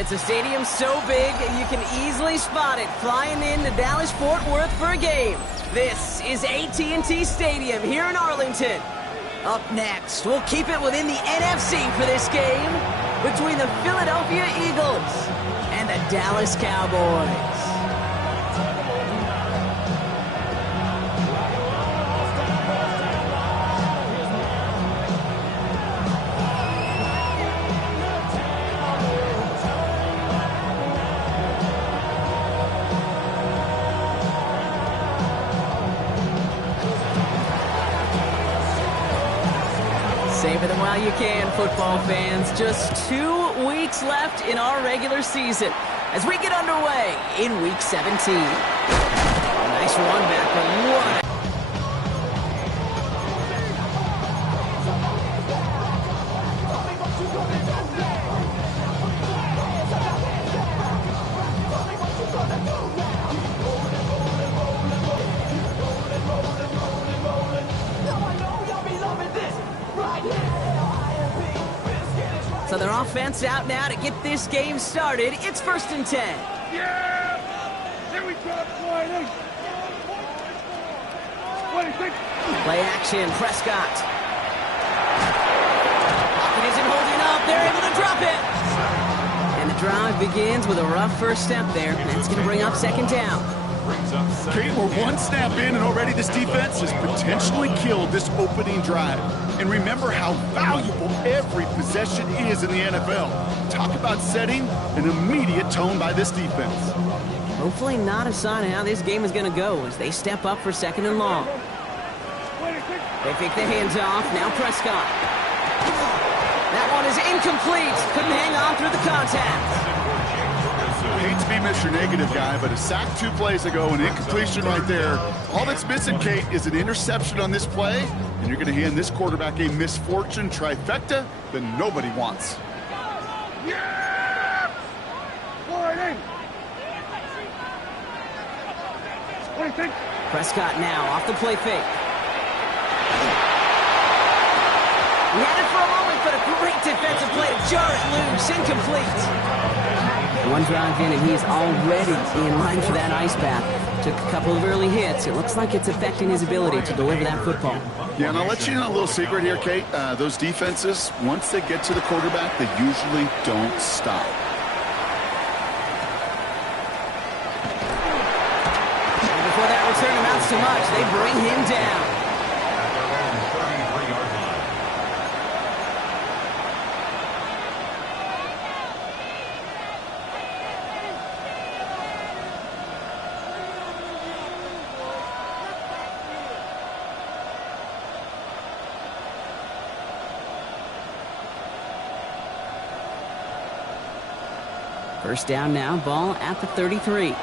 It's a stadium so big you can easily spot it flying into Dallas-Fort Worth for a game. This is AT&T Stadium here in Arlington. Up next, we'll keep it within the NFC for this game between the Philadelphia Eagles and the Dallas Cowboys. Savor them while you can, football fans. Just 2 weeks left in our regular season as we get underway in Week 17. Nice run back, but what? So their offense out now to get this game started. It's 1st and 10. Yeah! There we go, Floyd. Play action, Prescott. Pocket isn't holding up. They're able to drop it. And the drive begins with a rough first step there. That's going to bring up 2nd down. Kate, we're 1 snap in, and already this defense has potentially killed this opening drive. And remember how valuable every possession is in the NFL. Talk about setting an immediate tone by this defense. Hopefully not a sign of how this game is going to go as they step up for 2nd and long. They take the hands off. Now Prescott. That one is incomplete. Couldn't hang on through the contact. I hate to be Mr. Negative guy, but a sack 2 plays ago, an incompletion right there. All that's missing, Kate, is an interception on this play, and you're going to hand this quarterback a misfortune trifecta that nobody wants. Yeah! What do you think? Prescott now off the play fake. He had it for a moment, but a great defensive play to jar it loose. Incomplete. One drive in, and he is already in line for that ice bath. Took a couple of early hits. It looks like it's affecting his ability to deliver that football. Yeah, and I'll let you know a little secret here, Kate. Those defenses, once they get to the quarterback, they usually don't stop. And before that return amounts to much, they bring him down. First down now, ball at the 33.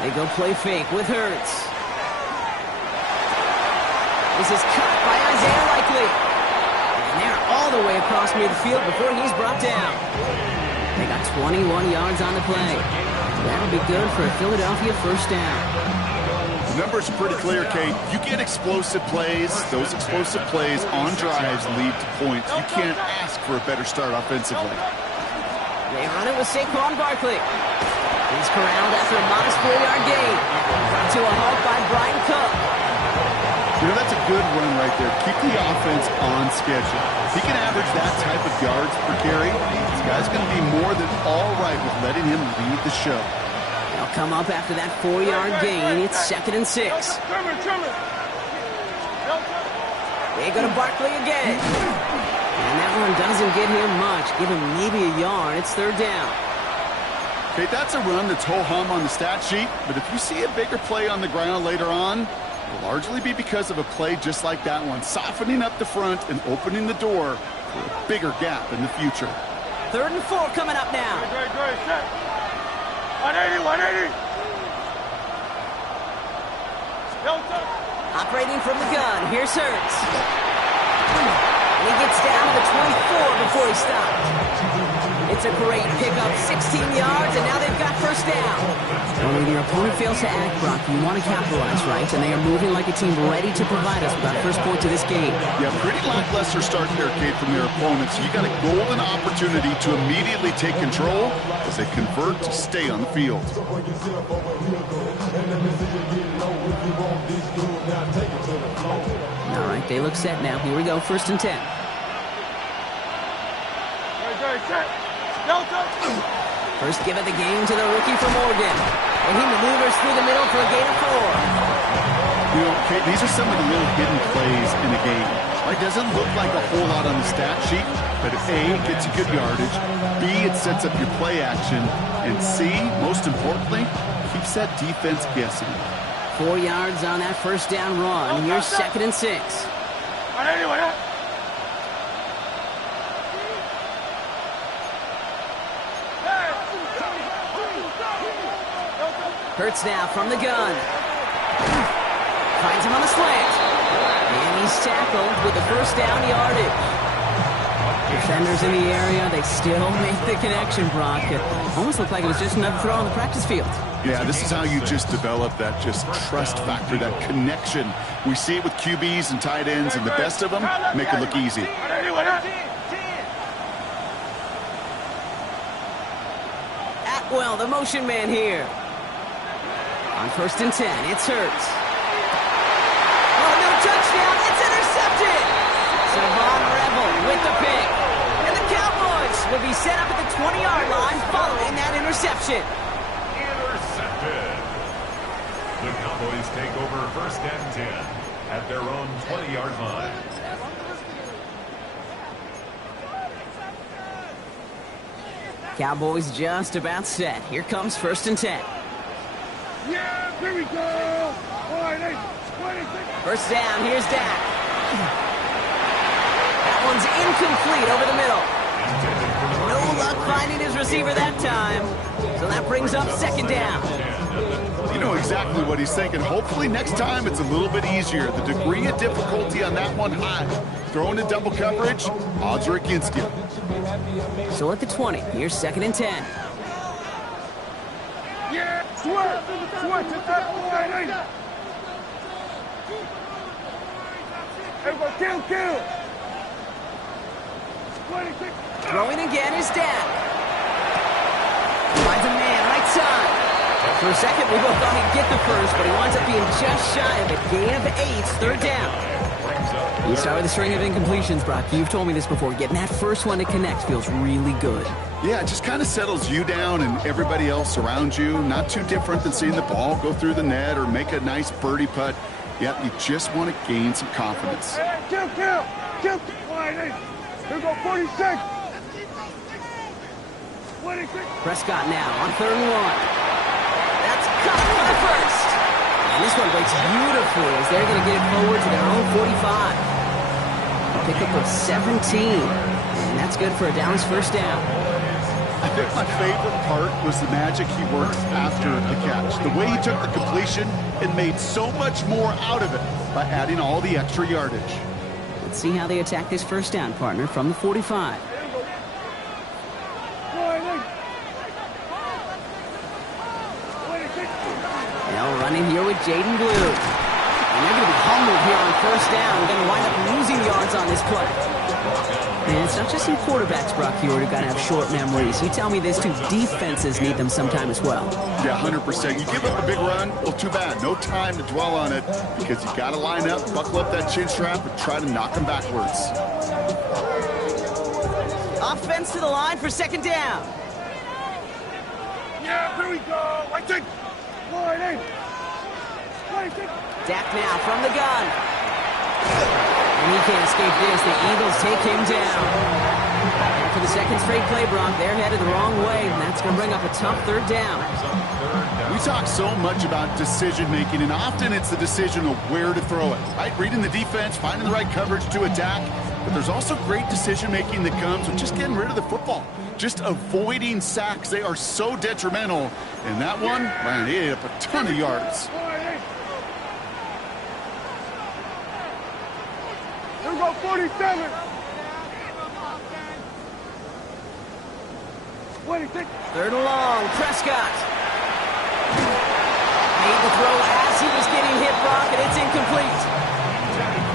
They go play fake with Hurts. This is cut by Isaiah Likely. And they're all the way across midfield before he's brought down. They got 21 yards on the play. That'll be good for a Philadelphia first down. The numbers are pretty clear, Kate. You get explosive plays. Those explosive plays on drives lead to points. You can't ask for a better start offensively. They run it with Saquon Barkley. He's corralled after a modest 4-yard gain. Brought to a halt by Brian Cook. You know, that's a good run right there. Keep the offense on schedule. If he can average that type of yards per carry, this guy's going to be more than all right with letting him lead the show. They'll come up after that 4-yard gain. It's 2nd and 6. They go to Barkley again. And that one doesn't get him much. Give him maybe a yard. It's 3rd down. Okay, that's a run that's ho-hum on the stat sheet, but if you see a bigger play on the ground later on, it'll largely be because of a play just like that one, softening up the front and opening the door for a bigger gap in the future. 3rd and 4 coming up now. 180. Operating from the gun, here's Hurts. And he gets down to the 24 before he stopped. It's a great pickup, 16 yards, and now they've got first down. Well, when your opponent fails to act, Brock, you want to capitalize, right? And they are moving like a team ready to provide us with our first point to this game. Yeah, pretty lackluster start there, Kate, from their opponents. You got a golden opportunity to immediately take control as they convert to stay on the field. All right, they look set now. Here we go, 1st and 10. First give of the game to the rookie from Oregon. And he maneuvers through the middle for a gain of 4. You know, Kate, these are some of the little hidden plays in the game. It doesn't look like a whole lot on the stat sheet, but if A, gets you good yardage, B, it sets up your play action, and C, most importantly, keeps that defense guessing. 4 yards on that first down run. Here's 2nd and 6. Hurts now from the gun. Finds him on the slant. And he's tackled with the first down yardage. Defenders in the area, they still make the connection, Brock. It almost looked like it was just another throw on the practice field. Yeah, this is how you just develop that just trust factor, that connection. We see it with QBs and tight ends, and the best of them make it look easy. Atwell, the motion man here. On 1st and 10, it's Hurts. Oh, no touchdown. It's intercepted. Savon Rebel with the pick. And the Cowboys will be set up at the 20-yard line following that interception. Intercepted. The Cowboys take over 1st and 10 at their own 20-yard line. Cowboys just about set. Here comes 1st and 10. Yeah, here we go. 26. First down, here's Dak. That one's incomplete over the middle. No luck finding his receiver that time. So that brings up 2nd down. You know exactly what he's thinking. Hopefully next time it's a little bit easier. The degree of difficulty on that one high. Throwing in double coverage, odds are against you. So at the 20, here's 2nd and 10. Yeah, sweat to that line. Everybody kill. 26. Throwing again is Dak. Finds a man right side. For a second, we both thought he'd get the first, but he winds up being just shy of a gain of 8, 3rd down. You started the string of incompletions, Brock. You've told me this before. Getting that first one to connect feels really good. Yeah, it just kind of settles you down and everybody else around you. Not too different than seeing the ball go through the net or make a nice birdie putt. Yeah, you just want to gain some confidence. Hey, kill. Here we go, 46. 26. Prescott now on 3rd and 1. That's caught for the first. And this one breaks beautifully as they're going to get it forward to their own 45. A pickup of 17. And that's good for a Dallas first down. I think my favorite part was the magic he worked after the catch. The way he took the completion and made so much more out of it by adding all the extra yardage. Let's see how they attack this first down, partner, from the 45. Now running here with Jaden Blue. And they're going to be humbled here on first down. Going to wind up losing yards on this play. And it's not just in quarterbacks, Brock Huard, who've got to have short memories. You tell me this too. Defenses need them sometime as well. Yeah, 100%. You give up a big run, well, too bad. No time to dwell on it because you got to line up, buckle up that chin strap, and try to knock them backwards. Offense to the line for 2nd down. Yeah, here we go. I think. Dak now from the gun. And he can't escape this. The Eagles take him down. And for the 2nd straight play, Brock, they're headed the wrong way, and that's going to bring up a tough 3rd down. We talk so much about decision-making, and often it's the decision of where to throw it, right? Reading the defense, finding the right coverage to attack. But there's also great decision-making that comes with just getting rid of the football, just avoiding sacks. They are so detrimental. And that one, man, he ate up a ton of yards. Here we go, 47. Third and long, Prescott. Made the throw as he was getting hit, Brock, and it's incomplete.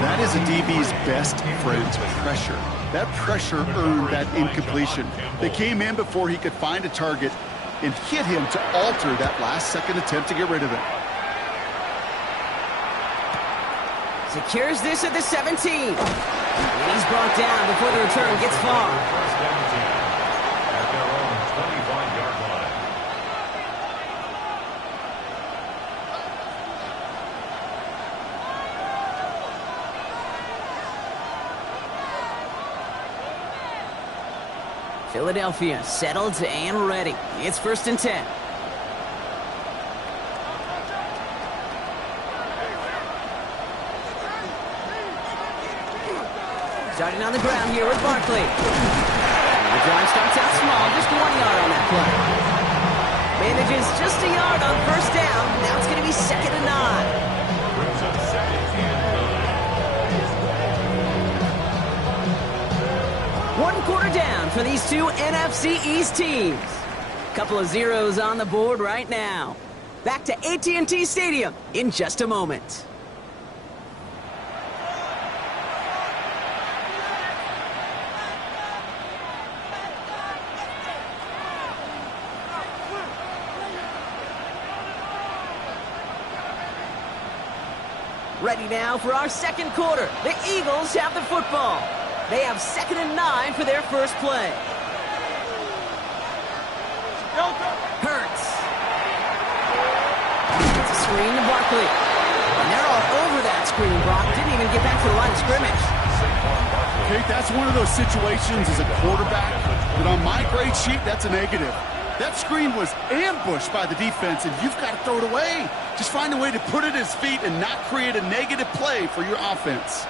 That is a DB's best friend, pressure. That pressure earned that incompletion. They came in before he could find a target and hit him to alter that last-second attempt to get rid of it. Secures this at the 17. And he's brought down before the return gets far. First down and 10 at their own 25-yard line. Philadelphia settled and ready. It's 1st and 10. Starting on the ground here with Barkley. The drive starts out small, just 1 yard on that play. Manages just a yard on 1st down. Now it's going to be 2nd and 9. Brings up 2nd and 1 quarter down for these two NFC East teams. Couple of zeros on the board right now. Back to AT&T Stadium in just a moment. Ready now for our 2nd quarter. The Eagles have the football. They have 2nd and 9 for their first play. Hurts. It's a screen to Barkley. And they're all over that screen, Brock. Didn't even get back to the line of scrimmage. Okay, that's one of those situations as a quarterback that on my grade sheet, that's a negative. That screen was ambushed by the defense, and you've got to throw it away. Just find a way to put it at his feet and not create a negative play for your offense.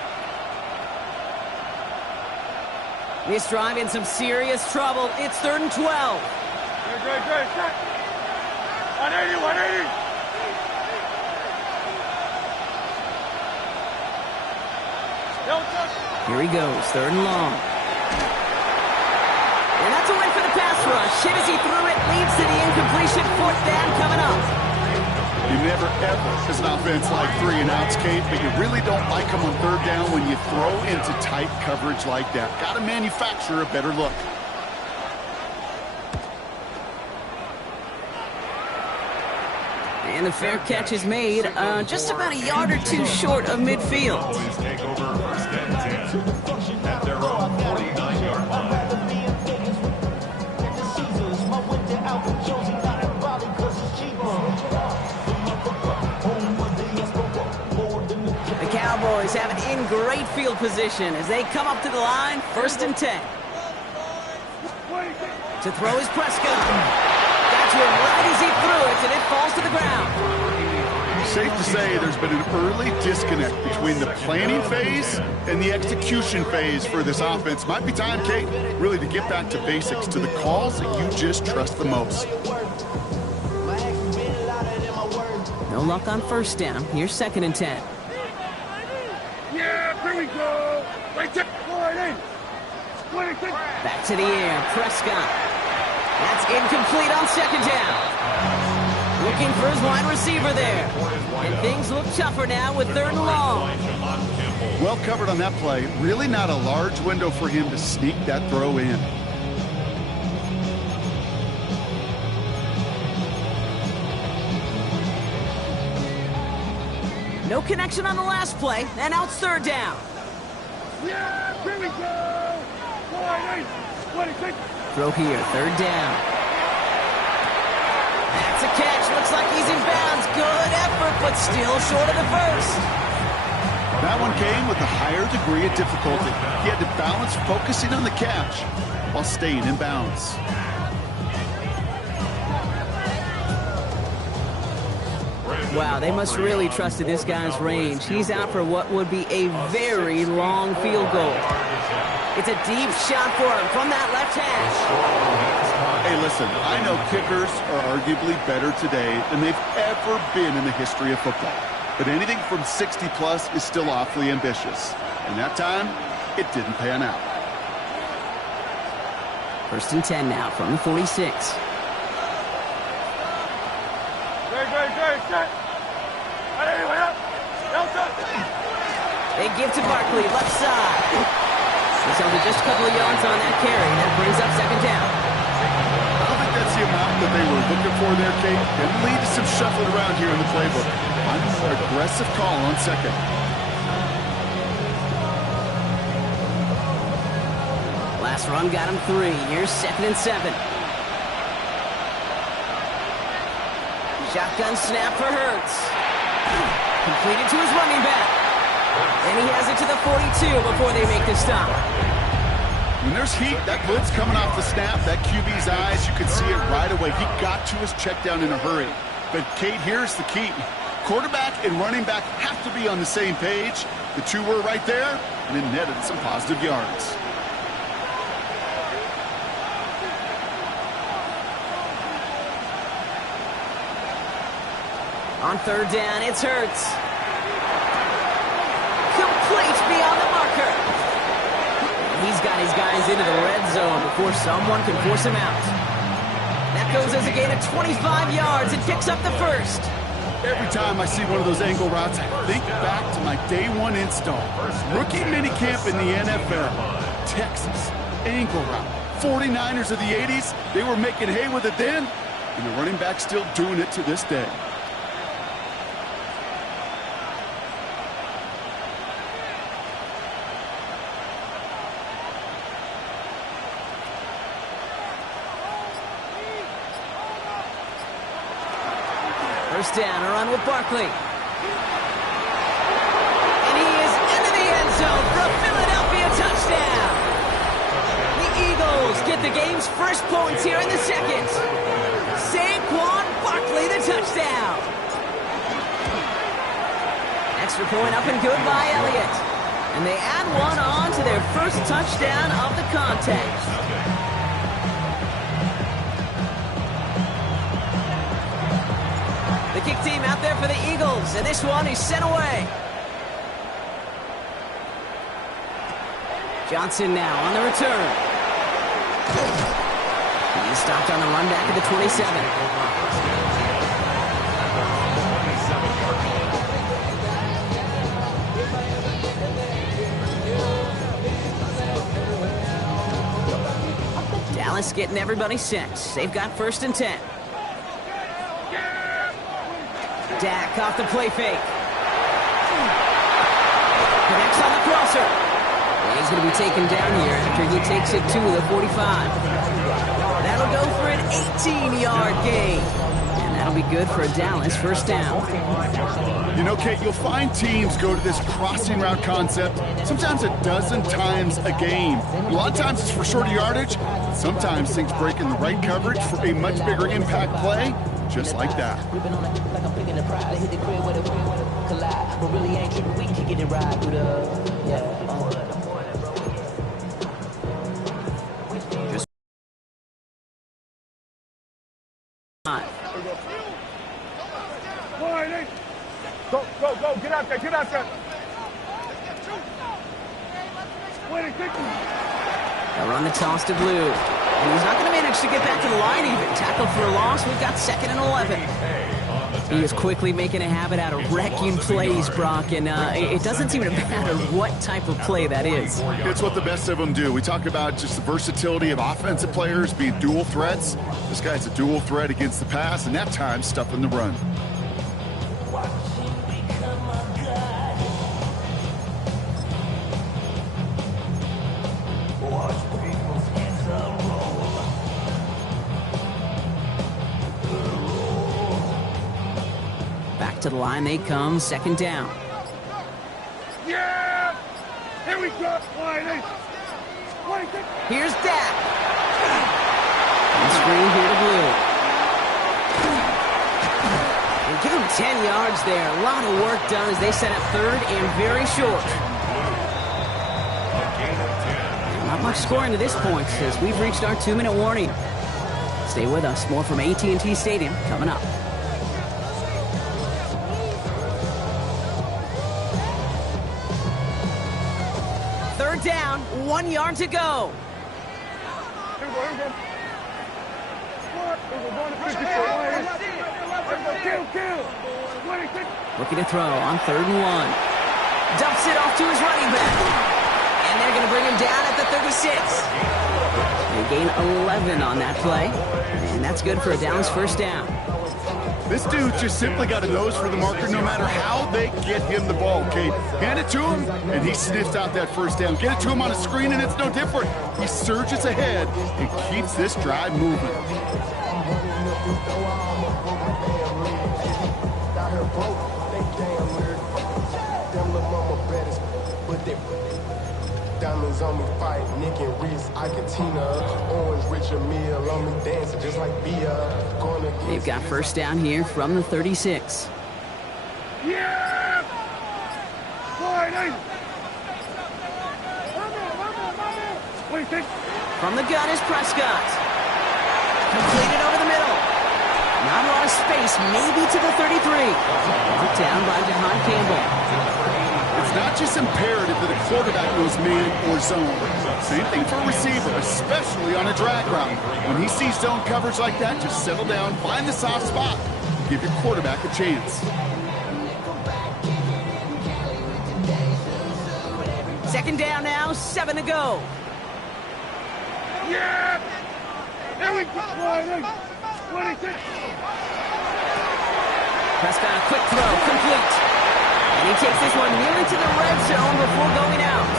This drive in some serious trouble. It's 3rd and 12. Great. 180, 180. Here he goes, 3rd and long. And that's a win for the pass rush. Hit as he threw it, leads to the incompletion. 4th down coming up. You never, ever, as an offense, like 3 and outs, Kate, but you really don't like them on 3rd down when you throw into tight coverage like that. Got to manufacture a better look. And the fair catch is made just about a yard or two short of midfield. Cowboys take over 1st and 10 at their own 49-yard line. The Cowboys have it in great field position as they come up to the line, 1st and 10. To throw is Prescott. That's one right as he threw it, and it falls to the ground. Safe to say there's been an early disconnect between the planning phase and the execution phase for this offense. Might be time, Kate, really to get back to basics, to the calls that you just trust the most. No luck on 1st down. Here's 2nd and 10. Yeah, here we go. Right there. Back to the air, Prescott. That's incomplete on 2nd down. Looking for his wide receiver there. And things look tougher now with 3rd and long. Well covered on that play. Really not a large window for him to sneak that throw in. No connection on the last play, and now it's 3rd down. Yeah, here we go. 26. Throw here, 3rd down. That's a catch. Looks like he's in bounds. Good effort, but still short of the first. That one came with a higher degree of difficulty. He had to balance focusing on the catch while staying in bounds. Wow, they must really trusted this guy's range. He's out for what would be a very long field goal. It's a deep shot for him from that left hash. Hey, listen, I know kickers are arguably better today than they've ever been in the history of football. But anything from 60-plus is still awfully ambitious. And that time, it didn't pan out. First and 10 now from the 46. They give to Barkley, left side. He's held it just a couple of yards on that carry. That brings up second down. I don't think that's the amount that they were looking for there, Kate. It lead to some shuffling around here in the playbook. I'm a more aggressive call on second. Last run got him 3. Here's second and 7. Shotgun snap for Hurts. Completed to his running back. And he has it to the 42 before they make the stop. When there's heat, that blitz coming off the snap, that QB's eyes, you can see it right away. He got to his check down in a hurry. But, Kate, here's the key. Quarterback and running back have to be on the same page. The two were right there, and it netted some positive yards. On third down, it's Hurts. Complete beyond the marker. He's got his guys into the red zone before someone can force him out. That goes as a gain of 25 yards and picks up the first. Every time I see one of those angle routes, I think back to my day one install. Rookie minicamp in the NFL. Texas, angle route. 49ers of the 80s, they were making hay with it then, and the running back's still doing it to this day. First down, a run with Barkley. And he is into the end zone for a Philadelphia touchdown. The Eagles get the game's first points here in the second. Saquon Barkley, the touchdown. Extra point up and good by Elliott. And they add one on to their first touchdown of the contest. The kick team out there for the Eagles, and this one is sent away. Johnson now on the return. He's stopped on the run back at the 27. Dallas getting everybody set. They've got first and 10. Dak off the play fake. Connects on the crosser. And he's going to be taken down here after he takes it to the 45. That'll go for an 18-yard gain. And that'll be good for a Dallas first down. You know, Kate, you'll find teams go to this crossing route concept sometimes a dozen times a game. A lot of times it's for shorter yardage. Sometimes things break in the right coverage for a much bigger impact play, just like that. Just Go, get out there, get out there. They'll run the toss to Blue. And he's not going to manage to get back to the line even. Tackle for a loss. We've got second and 11. He is quickly making a habit out of wrecking plays, Brock, and it doesn't seem to matter what type of play that is. It's what the best of them do. We talk about just the versatility of offensive players being dual threats. This guy's a dual threat against the pass, and that time stuffing the run. To the line they come, second down. Yeah! Here we go! Here's Dak. And screen here to Blue. And give him 10 yards there. A lot of work done as they set up third and very short. Not much scoring to this point as we've reached our 2-minute warning. Stay with us. More from AT&T Stadium coming up. Down, 1 yard to go. Here we go. What? Here we go. Going to 50 for wide. Kill. 26. Looking to throw on 3rd and 1. Dumps it off to his running back. And they're going to bring him down at the 36. They gain 11 on that play. And that's good for a Dallas first down. This dude just simply got a nose for the marker no matter how they get him the ball, okay? Hand it to him, and he sniffs out that first down. Get it to him on a screen, and it's no different. He surges ahead and keeps this drive moving. Diamonds on me fight, Nick and Reese, Iketina, Orange, Richard Mille on me dancing just like Bia. They've got first down here from the 36. Yeah! Wide. 26. From the gun is Prescott. Completed over the middle. Not a lot of space, maybe to the 33. Brought down by Jahan Campbell. It's not just imperative that a quarterback goes man or zone. Same thing for a receiver, especially on a drag route. When he sees zone coverage like that, just settle down, find the soft spot, and give your quarterback a chance. Second down now, 7 to go. Yeah! Here we go. Wide. 26. Prescott, a quick throw, complete. And he takes this one nearly to the red zone before going out.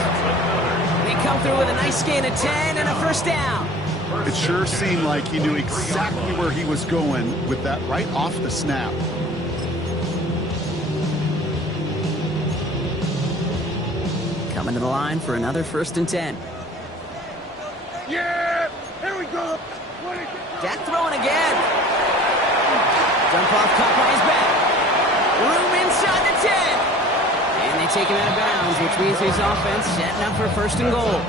They come through with a nice gain of 10 and a first down. It sure seemed like he knew exactly where he was going with that right off the snap. Coming to the line for another 1st and 10. Yeah! Here we go. 26. Dak throwing again. Jump off caught by his back. Room inside the 10. And they take him out of bounds, which means his offense setting up for 1st and goal.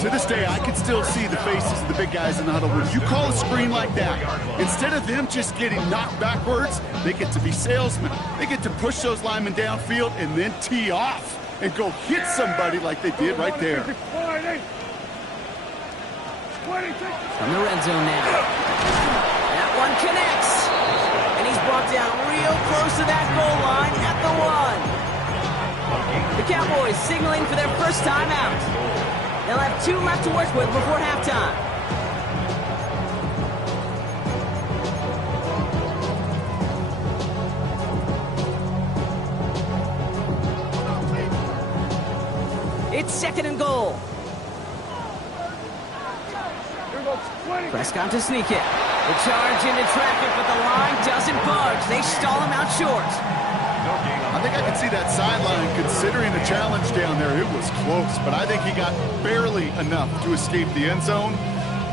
To this day, I can still see the faces of the big guys in the huddle. When you call a screen like that, instead of them just getting knocked backwards, they get to be salesmen. They get to push those linemen downfield and then tee off and go hit somebody like they did right there. 26. From the red zone now. That one connects. And he's brought down real close to that goal line at the 1. The Cowboys signaling for their first time out. They'll have 2 left to work with before halftime. It's 2nd and goal. Prescott to sneak it. The charge into traffic, but the line doesn't budge. They stall him out short. I think I can see that sideline considering the challenge down there. It was close, but I think he got barely enough to escape the end zone.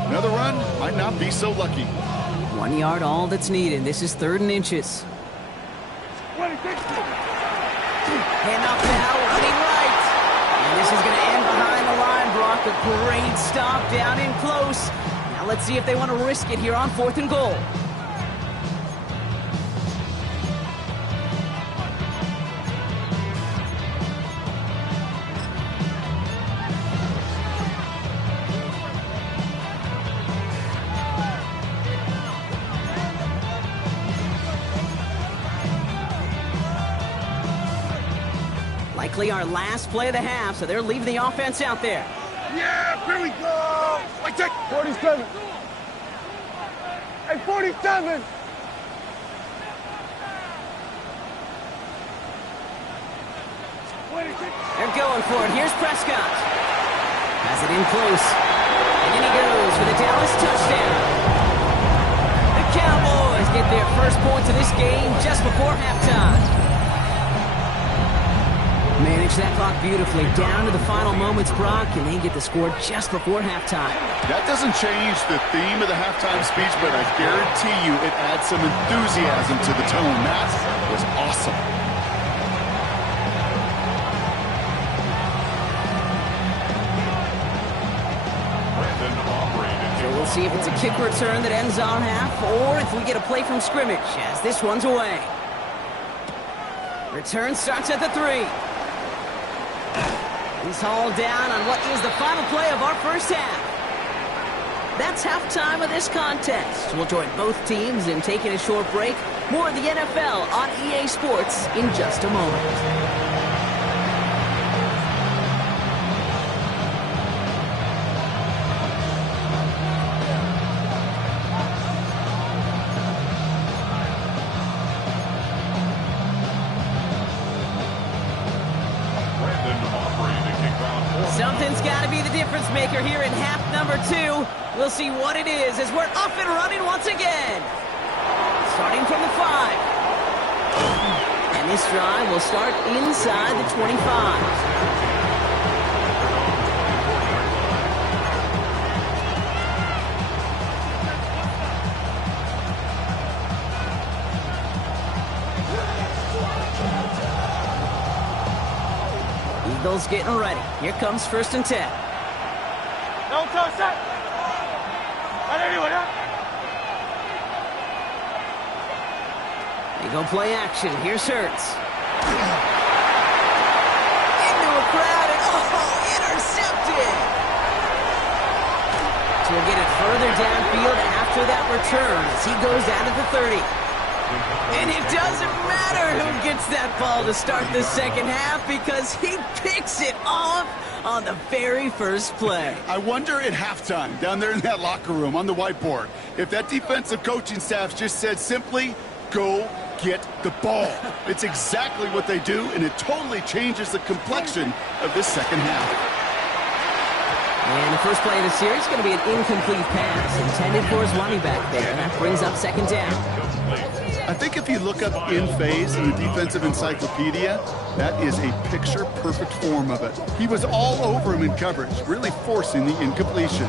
Another run might not be so lucky. 1 yard, all that's needed. This is 3rd and inches. 26. Hand off now, running right. And this is going to end behind the line, Brock. A great stop down in close. Now let's see if they want to risk it here on 4th and goal. Likely our last play of the half, so they're leaving the offense out there. Yeah, here we go. I take 47. Hey, 47. They're going for it. Here's Prescott. Has it in close. And in he goes for the Dallas touchdown. The Cowboys get their first points of this game just before halftime. Manage that clock beautifully down to the final moments, Brock, and they get the score just before halftime. That doesn't change the theme of the halftime speech, but I guarantee you it adds some enthusiasm to the tone. That was awesome. So we'll see if it's a kick return that ends on half, or if we get a play from scrimmage, as this one's away. Return starts at the 3. He's hauled down on what is the final play of our first half. That's halftime of this contest. We'll join both teams in taking a short break. More of the NFL on EA Sports in just a moment. Something's got to be the difference maker here in half number 2. We'll see what it is as we're up and running once again. Starting from the 5. And this drive will start inside the 25. Eagles getting ready. Here comes 1st and 10. Don't touch that. They go play action. Here's Hurts. Into a crowd and intercepted. So we'll get it further downfield after that return as he goes out of the 30. And it doesn't matter who gets that ball to start the second half because he picks it off on the very first play. I wonder at halftime, down there in that locker room on the whiteboard, if that defensive coaching staff just said simply, go get the ball. It's exactly what they do, and it totally changes the complexion of this second half. And the first play of the series is going to be an incomplete pass intended for his running back there. That brings up 2nd down. I think if you look up in phase in the defensive encyclopedia, that is a picture-perfect form of it. He was all over him in coverage, really forcing the incompletion.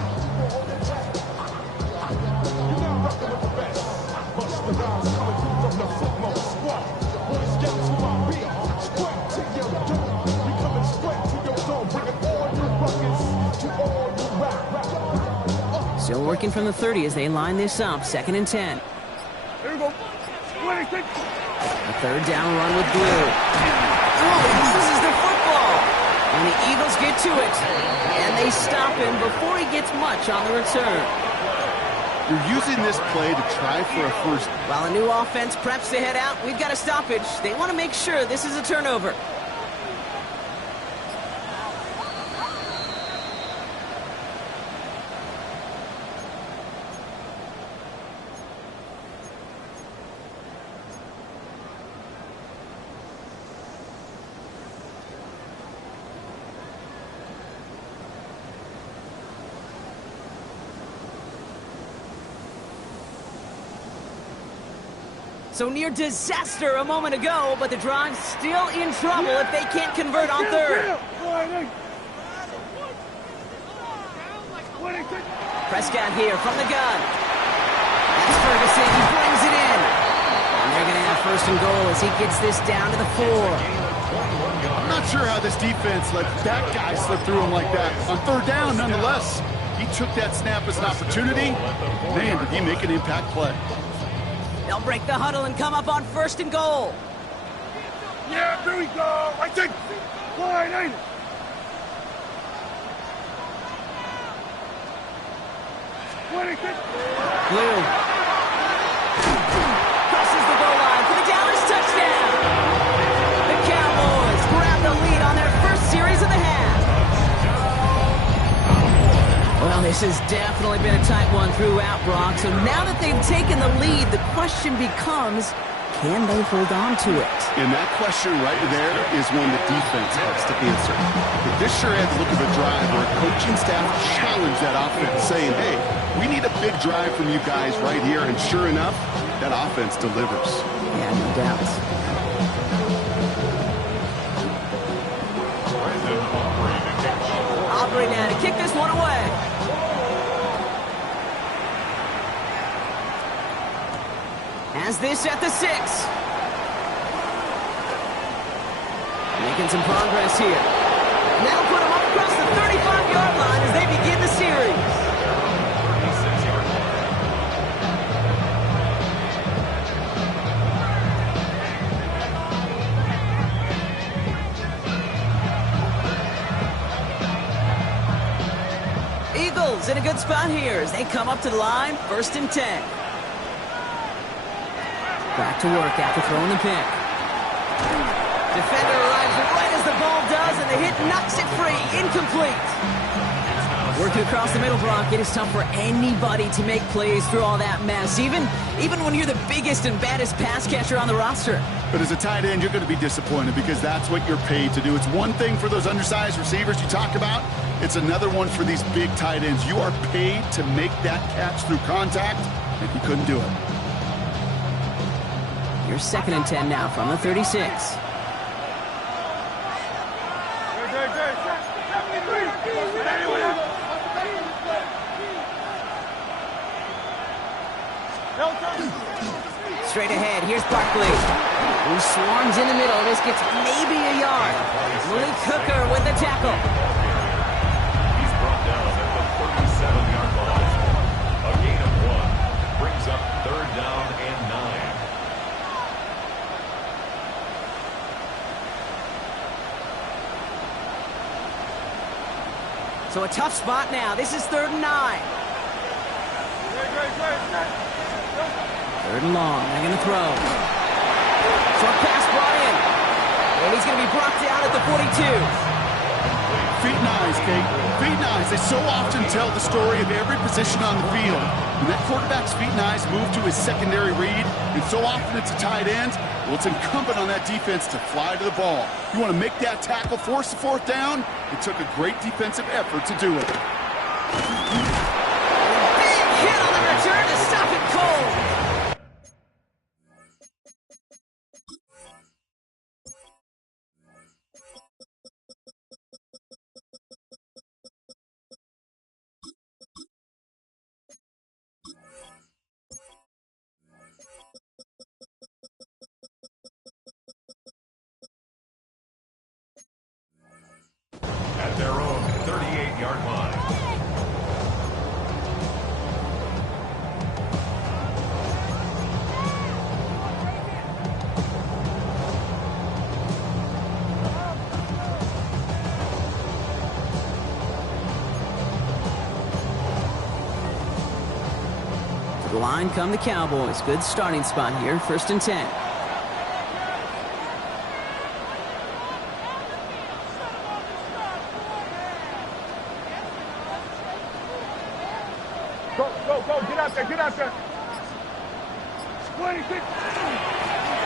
Still working from the 30 as they line this up. 2nd and 10. Here we go. A 3rd down run with Glue. Oh, he loses the football. And the Eagles get to it. And they stop him before he gets much on the return. You're using this play to try for a first. While a new offense preps to head out, we've got a stoppage. They want to make sure this is a turnover. So near disaster a moment ago, but the drive's still in trouble if they can't convert on 3rd. Prescott here from the gun. That's Ferguson. He brings it in. And they're going to have 1st and goal as he gets this down to the 4. I'm not sure how this defense let that guy slip through him like that. On 3rd down, nonetheless, he took that snap as an opportunity. Man, did he make an impact play. They'll break the huddle and come up on 1st and goal. Yeah, there we go. I think. Line. Blue. Crosses the goal line for the Dallas touchdown. The Cowboys grab the lead on their first series of the half. Well, this has definitely been a tight one throughout, Brock. So now that they've taken the lead, the question becomes, can they hold on to it? And that question right there is one the defense has to answer. But this sure had the look of a drive where a coaching staff challenged that offense, saying, hey, we need a big drive from you guys right here. And sure enough, that offense delivers. Yeah, no doubt. Aubrey now to kick this one away. Has this at the 6. Making some progress here. And that'll put them up across the 35-yard line as they begin the series. Eagles Eagles in a good spot here as they come up to the line, 1st and 10. Back to work after throwing the pick. Defender arrives right as the ball does, and the hit knocks it free. Incomplete. Working across the middle, Brock, it is tough for anybody to make plays through all that mess, even when you're the biggest and baddest pass catcher on the roster. But as a tight end, you're going to be disappointed because that's what you're paid to do. It's one thing for those undersized receivers you talk about. It's another one for these big tight ends. You are paid to make that catch through contact, and he couldn't do it. You're 2nd and 10 now from the 36. Straight ahead, here's Barkley, who swarms in the middle. This gets maybe a yard. Malik Hooker with the tackle. He's brought down at the 37-yard line. A gain of 1 brings up 3rd down and 9. So a tough spot now. This is 3rd and 9. 3rd and long. They're going to throw. Short pass brought in. And he's going to be brought down at the 42. Feet and eyes, Kate. Feet and eyes. They so often tell the story of every position on the field. When that quarterback's feet and eyes move to his secondary read, and so often it's a tight end, well, it's incumbent on that defense to fly to the ball. You want to make that tackle, force the 4th down? It took a great defensive effort to do it. Big hit on the return to stop it cold. At their own 38-yard line. To the line come the Cowboys. Good starting spot here, 1st and 10. Go, get out there. 26.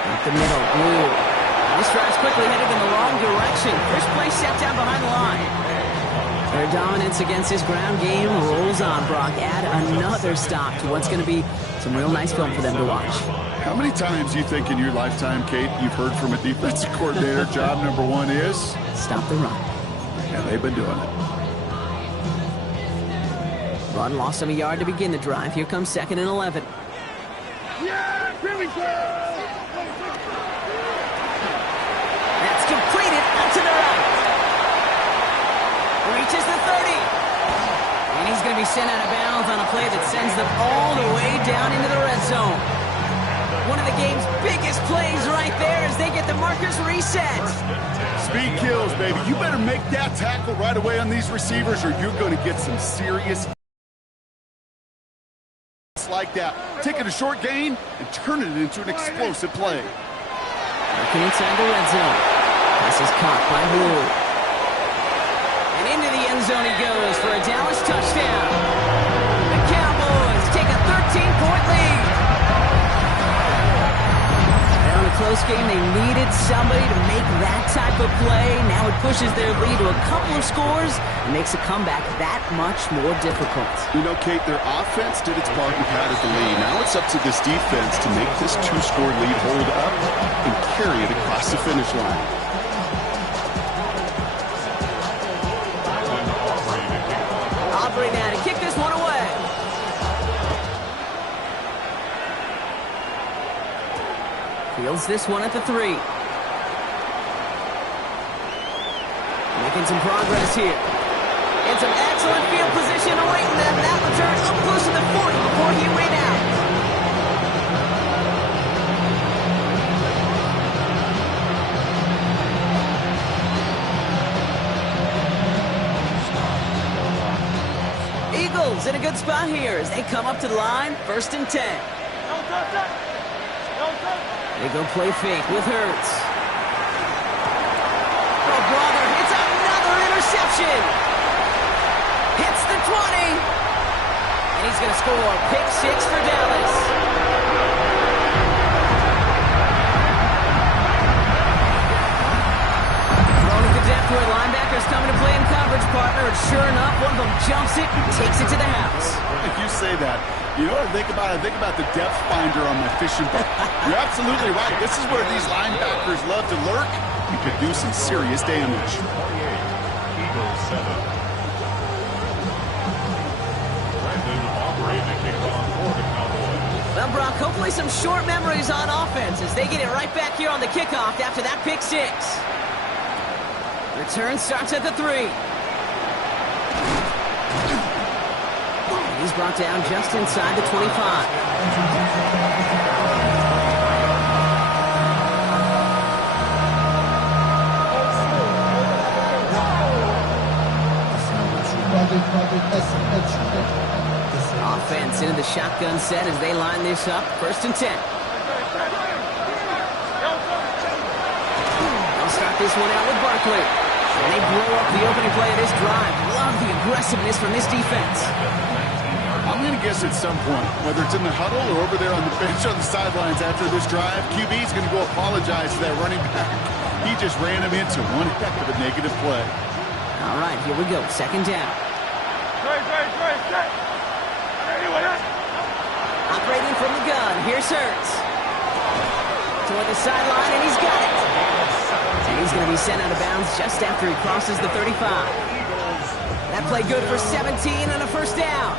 Up the middle, Blue. This drive's quickly headed in the wrong direction. First play set down behind the line. Their dominance against this ground game rolls on, Brock. Add another stop to what's going to be some real nice film for them to watch. How many times do you think in your lifetime, Kate, you've heard from a defensive coordinator, job number 1 is? Stop the run. Yeah, they've been doing it. Run lost him a yard to begin the drive. Here comes 2nd and 11. Yeah, here we go. That's completed out to the right. Reaches the 30. And he's going to be sent out of bounds on a play that sends them all the way down into the red zone. One of the game's biggest plays right there as they get the markers reset. Speed kills, baby. You better make that tackle right away on these receivers or you're going to get some serious like that. Taking a short gain and turning it into an explosive play. Working inside the red zone. This is caught by Blue. And into the end zone he goes for a Dallas touchdown. The Cowboys take a 13-point lead. And on a close game, they needed somebody to make that type of play. Now it pushes their lead to a couple of scores and makes a comeback that much more difficult. You know, Kate, their offense did its part and padded the lead. Now it's up to this defense to make this 2-score lead hold up and carry it across the finish line. Aubrey now to kick this one away. Fields this one at the 3. Making some progress here. And some excellent field position awaiting them. That return up close to the 40 before he ran out. Eagles in a good spot here as they come up to the line, 1st and 10. They go play fake with Hurts. Oh, brother, it's another interception. Hits the 20. And he's going to score. Pick 6 for Dallas. Thrown at the depth where linebackers coming to play in coverage, partner. And sure enough, one of them jumps it and takes it to the house. If you say that, you know what I think about? I think about the depth finder on my fishing boat. You're absolutely right. This is where these linebackers love to lurk and could do some serious damage. 28, Eagles 7. Brandon Aubrey to kick off for the Cowboys. Well, Brock, hopefully some short memories on offense as they get it right back here on the kickoff after that pick 6. Return starts at the 3. He's brought down just inside the 25. Offense into the shotgun set as they line this up. 1st and 10. They'll start this one out with Barkley. And they blow up the opening play of this drive. Love the aggressiveness from this defense. I'm going to guess at some point, whether it's in the huddle or over there on the bench on the sidelines after this drive, QB's going to go apologize to that running back. He just ran him into one heck of a negative play. All right, here we go. 2nd down. Operating from the gun. Here's Hurts. Toward the sideline, and he's got it. And he's going to be sent out of bounds just after he crosses the 35. That play good for 17 and a 1st down.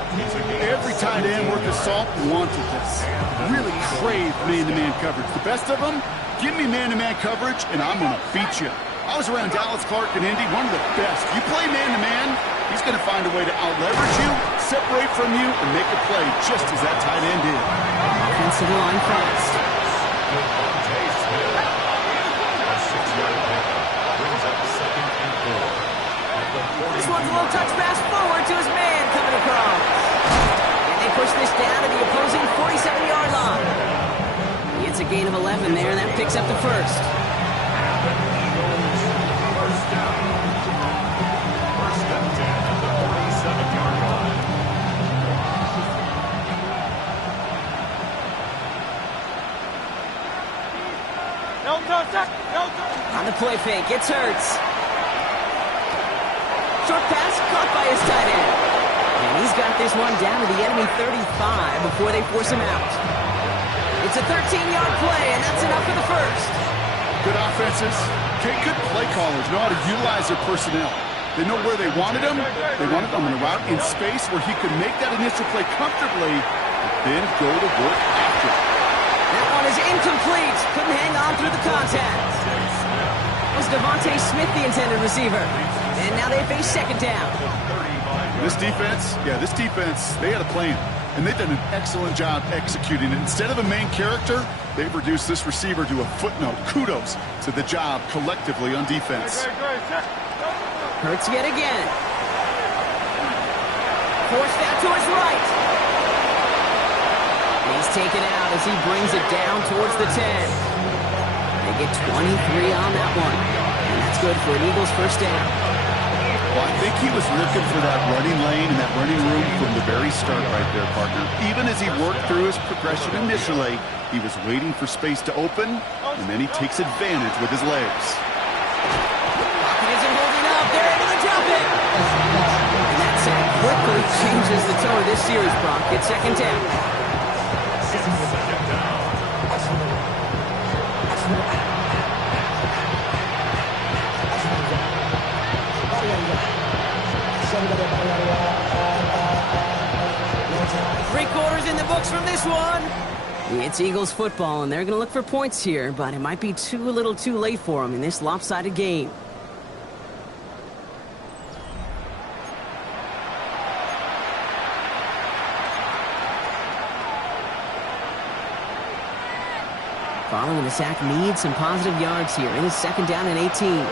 Every tight end worth of salt wanted this. Really craved man-to-man coverage. The best of them, give me man-to-man coverage, and I'm going to beat you. I was around Dallas Clark and Indy, one of the best. You play man-to-man, he's going to find a way to out-leverage you, separate from you, and make a play just as that tight end did. Offensive line fast. Devontae Smith. A 6-yard pickup brings up 2nd and 4. This one's a little touch pass forward to his man coming across. And they push this down to the opposing 47-yard line. He gets a gain of 11 there, and that picks up the 1st. First down. 1st and 10 at the 47-yard line. On the play fake, it's Hurts. Short pass caught by his tight end. And he's got this one down to the enemy 35 before they force him out. It's a 13-yard play, and that's enough for the 1st. Good offenses. Good play callers know how to utilize their personnel. They know where they wanted him. They wanted him on a route in space where he could make that initial play comfortably, but then go to work after. That one is incomplete. Couldn't hang on through the contact. Was Devontae Smith the intended receiver? And now they face 2nd down. This defense, they had a plan, and they've done an excellent job executing it. Instead of a main character, they've reduced this receiver to a footnote. Kudos to the job collectively on defense. Hurts yet again. Forced out to his right. He's taken out as he brings it down towards the 10. They get 23 on that one. And that's good for an Eagles 1st down. Well, I think he was looking for that running lane and that running room from the very start right there, partner. Even as he worked through his progression initially, he was waiting for space to open, and then he takes advantage with his legs. Pocket isn't holding up. They're able to drop it. And that sack quickly changes the tone of this series, Brock. It's 2nd down. Three-quarters in the books from this one. It's Eagles football, and they're going to look for points here, but it might be too little too late for them in this lopsided game. Following the sack needs some positive yards here. It is 2nd down and 18.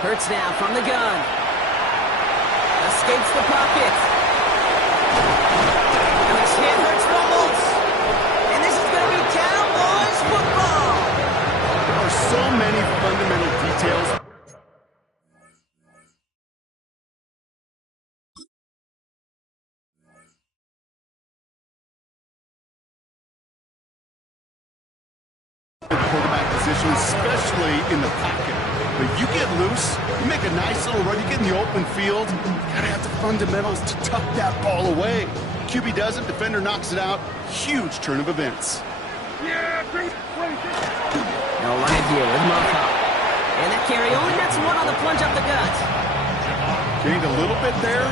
Hurts now from the gun. A escapes the pocket. And this hit hurts fumbles. And this is going to be Cowboys football. There are so many fundamental details. Quarterback position, especially in the pocket. But you get loose, you make a nice little run, you get in the open field, you gotta have the fundamentals to tuck that ball away. QB doesn't, defender knocks it out. Huge turn of events. They'll run it here with Moffa. And that carry only nets one on the plunge up the gut. Gained a little bit there.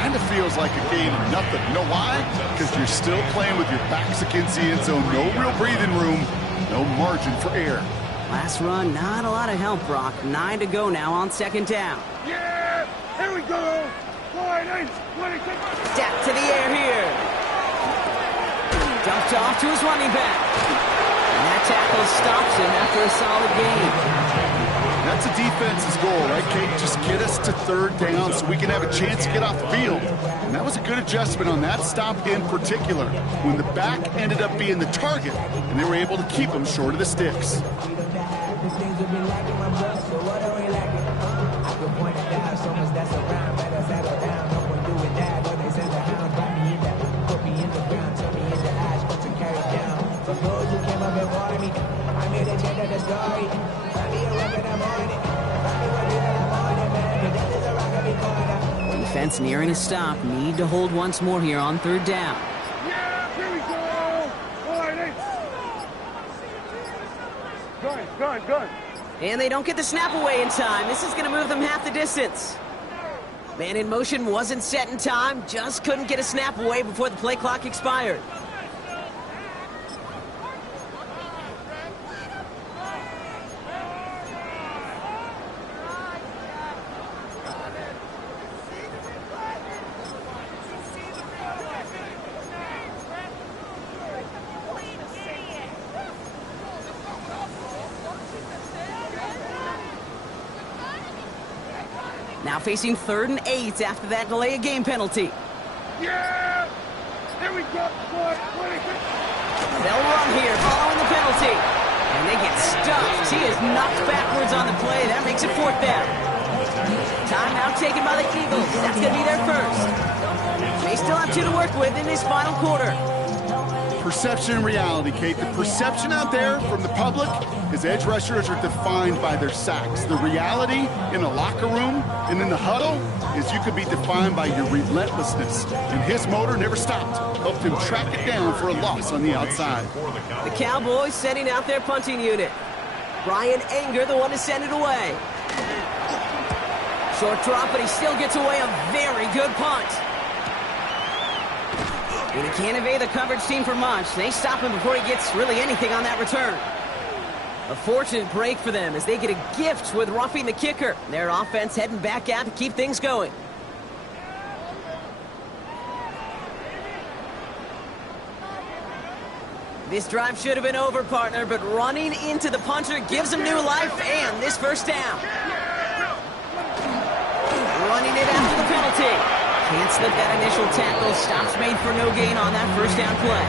Kind of feels like a game of nothing. You know why? Because you're still playing with your backs against the end zone. No real breathing room. No margin for error. Last run, not a lot of help, Brock. 9 to go now on second down. Yeah! Here we go! Step to the air here. Dumped off to his running back. And that tackle stops him after a solid gain. That's a defense's goal, right, Kate? Just get us to third down so we can have a chance to get off the field. And that was a good adjustment on that stop in particular, when the back ended up being the target, and they were able to keep him short of the sticks. Defense nearing a stop. Need to hold once more here on third down. Yeah, here we go! Gun. And they don't get the snap away in time. This is going to move them half the distance. Man in motion wasn't set in time. Just couldn't get a snap away before the play clock expired. Now facing 3rd and 8 after that delay of game penalty. Yeah! Here we go! They'll run here following the penalty. And they get stuffed. He is knocked backwards on the play. That makes it 4th down. Timeout taken by the Eagles. That's going to be their first. They still have 2 to work with in this final quarter. Perception and reality, Kate. The perception out there from the public is edge rushers are defined by their sacks. The reality in the locker room and in the huddle is you could be defined by your relentlessness. And his motor never stopped. Helped him track it down for a loss on the outside. The Cowboys sending out their punting unit. Brian Anger, the one to send it away. Short drop, but he still gets away a very good punt. And he can't evade the coverage team for much. They stop him before he gets really anything on that return. A fortunate break for them as they get a gift with roughing the kicker. Their offense heading back out to keep things going. This drive should have been over, partner, but running into the punter gives him new life and this first down. Running it after the penalty. Can't slip that initial tackle. Stops made for no gain on that first down play.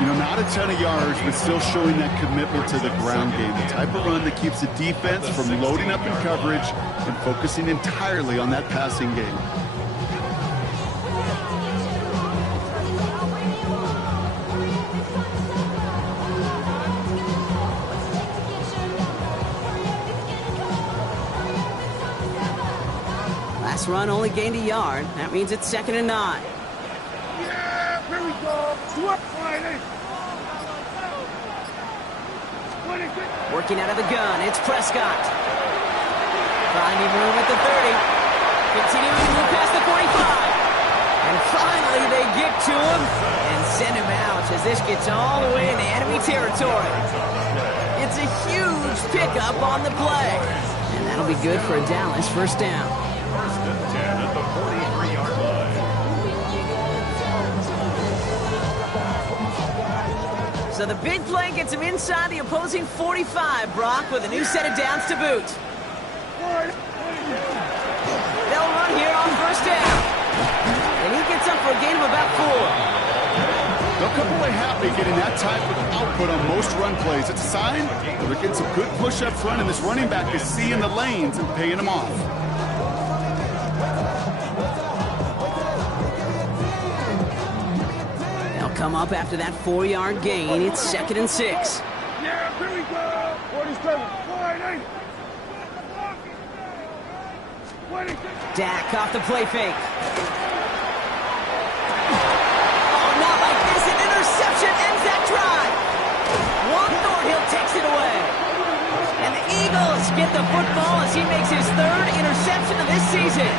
You know, not a ton of yards, but still showing that commitment to the ground game. The type of run that keeps the defense from loading up in coverage and focusing entirely on that passing game. Last run only gained a yard. That means it's 2nd and 9. Yeah, here we go. Working out of the gun, it's Prescott. Finding room at the 30. Continuing to move past the 45. And finally they get to him and send him out as this gets all the way into enemy territory. It's a huge pickup on the play. And that'll be good for a Dallas first down. 1st and 10 at the 43-yard line. So the big play gets him inside the opposing 45, Brock, with a new set of downs to boot. They'll run here on first down. And he gets up for a gain of about 4. They'll come away happy getting that type of output on most run plays. It's a sign that they're getting some good push up front, and this running back is seeing the lanes and paying them off. They'll come up after that 4-yard gain. It's 2nd and 6. Yeah, here we go. 47, wide 8. Dak off the play fake. Oh, not like this. An interception ends that drive. Juan Thornhill takes it away. And the Eagles get the football as he makes his 3rd interception of this season.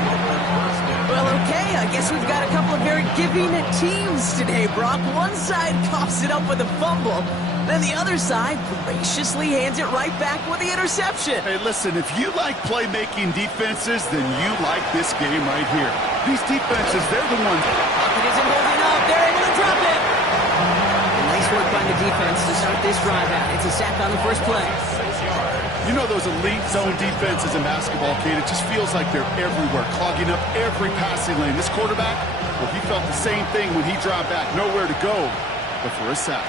Well, okay, I guess we've got a couple of very giving teams today, Brock. One side coughs it up with a fumble, then the other side graciously hands it right back with the interception. Hey, listen, if you like playmaking defenses, then you like this game right here. These defenses, they're the ones. Pocket isn't holding up. They're able to drop it. Nice work by the defense to start this drive out. It's a sack on the first play. You know those elite zone defenses in basketball, Kate, it just feels like they're everywhere, clogging up every passing lane. This quarterback, well, he felt the same thing when he dropped back. Nowhere to go but for a sack.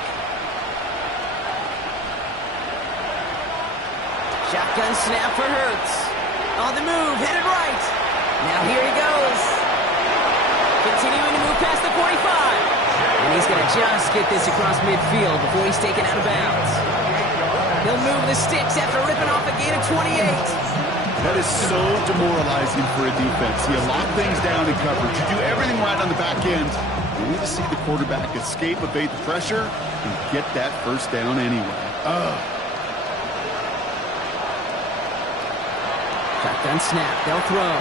Shotgun snap for Hurts. On the move, headed right. Now here he goes. Continuing to move past the 45. And he's going to just get this across midfield before he's taken out of bounds. He'll move the sticks after ripping off a gain of 28. That is so demoralizing for a defense. You lock things down in coverage. You do everything right on the back end. You need to see the quarterback escape, evade the pressure, and get that first down anyway. Shotgun snap. They'll throw.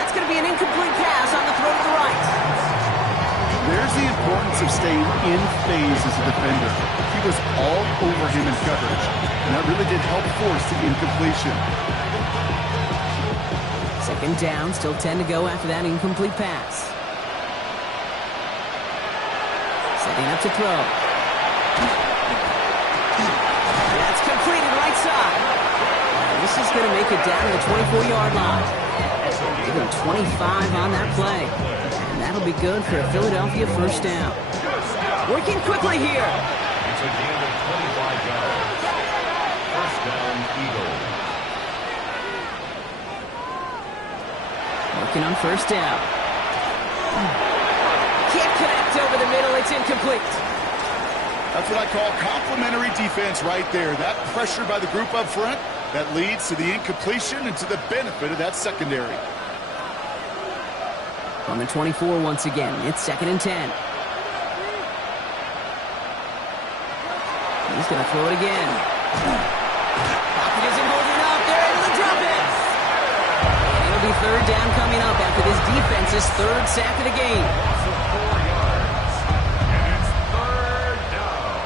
That's going to be an incomplete pass on the throw to the right. There's the importance of staying in phase as a defender. He was all over him in coverage, and that really did help force the incompletion. 2nd down, still 10 to go after that incomplete pass. Setting up to throw. That's completed right side. This is going to make it down to the 24-yard line. Even 25 on that play. And that'll be good for a Philadelphia first down. Working quickly here. It's a gain of 25 yards. First down, Eagles. Working on first down. Can't connect over the middle. It's incomplete. That's what I call complimentary defense right there. That pressure by the group up front, that leads to the incompletion and to the benefit of that secondary. On the 24 once again. It's 2nd and 10. He's going to throw it again. Pocket isn't holding up. They're able to drop it. And it'll be 3rd down coming up after this defense's 3rd sack of the game. So 4 yards. And it's 3rd down.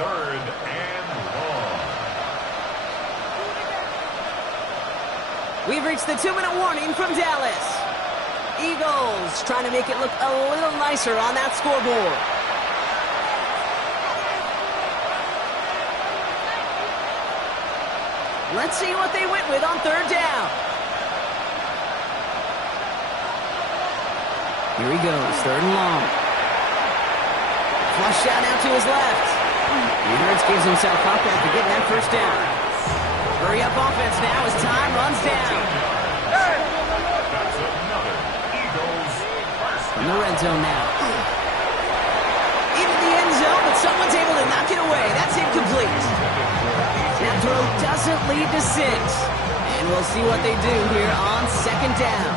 3rd and long. We've reached the 2-minute warning from Dallas. Eagles trying to make it look a little nicer on that scoreboard. Let's see what they went with on 3rd down. Here he goes, 3rd and long. Flush shot out to his left. And Hurts gives himself up after getting that first down. Hurry up offense now as time runs down. That's another Eagles first In the red zone now. Into the end zone, but someone's able to knock it away. That's incomplete. That throw doesn't lead to 6. And we'll see what they do here on 2nd down.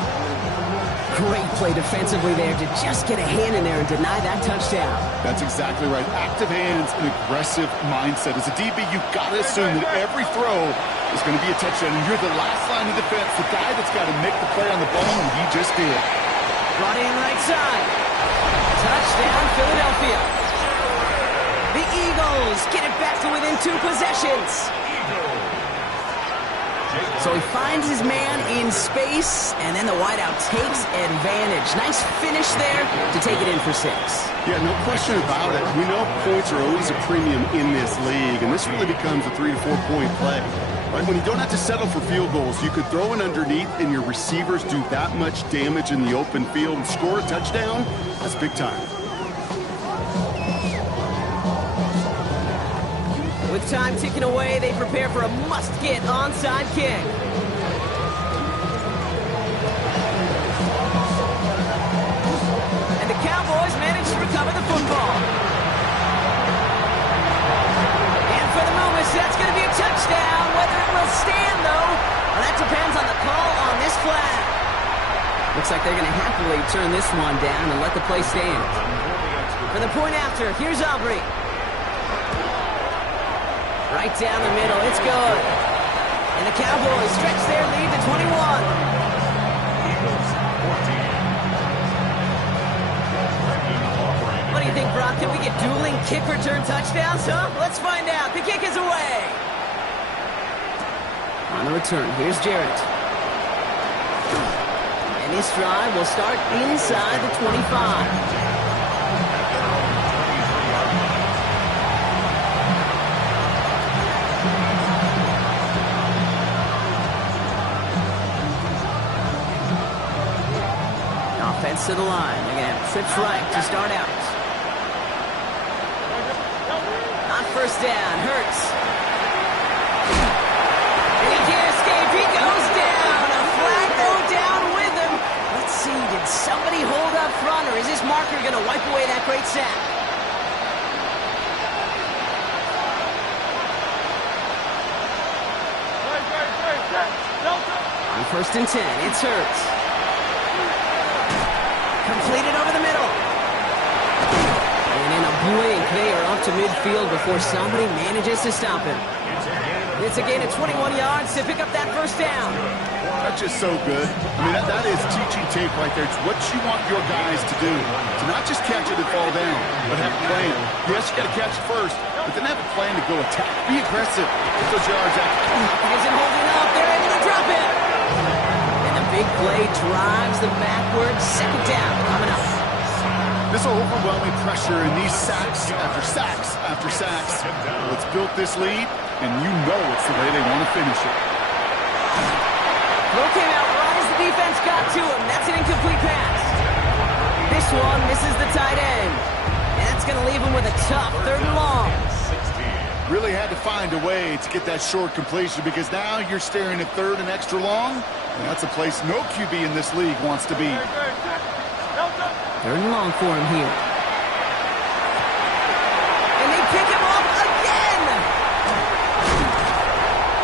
Great play defensively there to just get a hand in there and deny that touchdown. That's exactly right. Active hands and aggressive mindset. As a DB, you've got to assume that every throw is going to be a touchdown. And you're the last line of defense, the guy that's got to make the play on the ball, and he just did. Brought in right side. Touchdown, Philadelphia. The Eagles get it back to within 2 possessions. So he finds his man in space, and then the wideout takes advantage. Nice finish there to take it in for 6. Yeah, no question about it. We know points are always a premium in this league, and this really becomes a 3 to 4 point play. Right, when you don't have to settle for field goals, you could throw it underneath and your receivers do that much damage in the open field and score a touchdown. That's big time. With time ticking away, they prepare for a must-get onside kick. And the Cowboys manage to recover the football. And for the Moose, that's going to be a touchdown. Whether it will stand, though, well, that depends on the call on this flag. Looks like they're going to happily turn this one down and let the play stand. For the point after, here's Aubrey. Right down the middle, it's good. And the Cowboys stretch their lead to 21. Eagles 14. What do you think, Brock? Can we get dueling kick return touchdowns, huh? Let's find out. The kick is away. On the return, here's Jarrett. And this drive will start inside the 25. Offense to the line. They're going to have trips right to start out. On first down, Hurts. And he can't escape. He goes down. A flag go down with him. Let's see. Did somebody hold up front, or is this marker going to wipe away that great sack? On first and 10, it's Hurts. Completed over the middle. And in a blink, they are up to midfield before somebody manages to stop him. It's a gain of 21 yards to pick up that first down. That's just so good. I mean, that is teaching tape right there. It's what you want your guys to do. To not just catch it and fall down, but have a plan. Yes, you got to catch it first, but then have a plan to go attack. Be aggressive. Get those yards out. Isn't holding up. They're able to drop it. Big play drives them backwards. Second down coming up. This overwhelming pressure and these sacks after sacks after sacks. Well, it's built this lead, and you know it's the way they want to finish it. Throw came out right as the defense got to him. That's an incomplete pass. This one misses the tight end. And that's going to leave him with a tough third and long. Really had to find a way to get that short completion because now you're staring at third and extra long. And that's a place no QB in this league wants to be. Third and long for him here. And they pick him off again!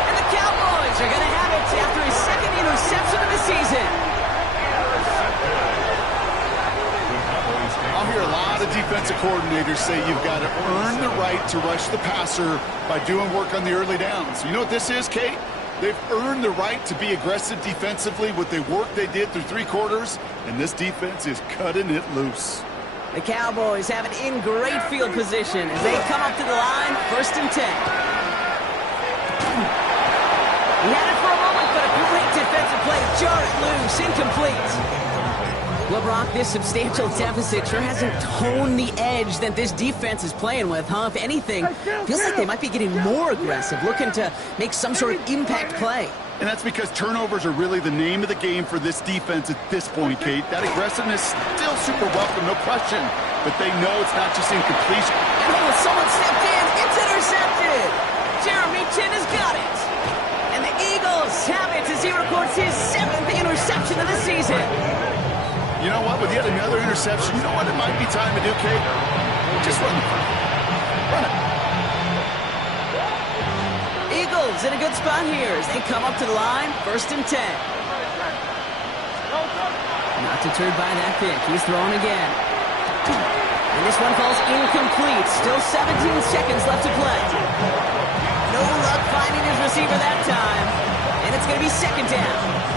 And the Cowboys are going to have it after his second interception of the season. I'll hear a lot of defensive coordinators say you've got to earn the right to rush the passer by doing work on the early downs. You know what this is, Kate? They've earned the right to be aggressive defensively with the work they did through three quarters, and this defense is cutting it loose. The Cowboys have it in great field position as they come up to the line, first and 10. He had it for a moment, but a great defensive play. Jar it loose, incomplete. Well, Brock, this substantial deficit sure hasn't toned the edge that this defense is playing with, huh? If anything, feels like they might be getting more aggressive, looking to make some sort of impact play. And that's because turnovers are really the name of the game for this defense at this point, Kate. That aggressiveness still super welcome, no question. But they know it's not just incompletion. And oh, someone stepped in. It's intercepted. Jeremy Chin has got it. And the Eagles have it as he records his 7th interception of the season. You know what? With yet another interception, you know what it might be time to do, Kate? Just run the play. Run it. Eagles in a good spot here as they come up to the line, first and 10. Not deterred by that pick. He's throwing again. And this one falls incomplete. Still 17 seconds left to play. No luck finding his receiver that time. And it's going to be second down.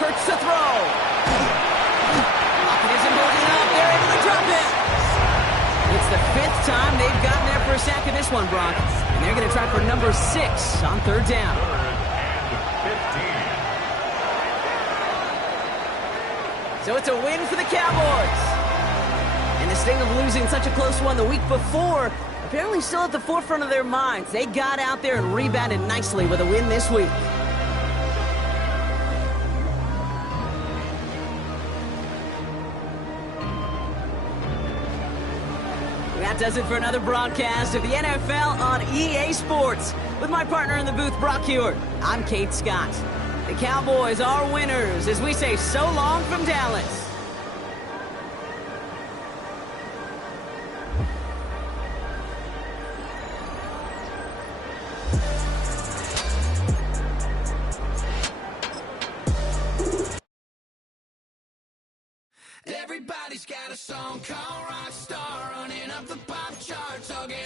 Hurts to throw. Lockett isn't holding up. They're able to drop it. It's the 5th time they've gotten there for a sack of this one, Brock. And they're going to try for number 6 on third down. So it's a win for the Cowboys. And the sting of losing such a close one the week before, apparently still at the forefront of their minds. They got out there and rebounded nicely with a win this week. That does it for another broadcast of the NFL on EA Sports. With my partner in the booth, Brock Huard, I'm Kate Scott. The Cowboys are winners as we say so long from Dallas. Everybody's got a song called Rockstar, running up the pop charts, hugging.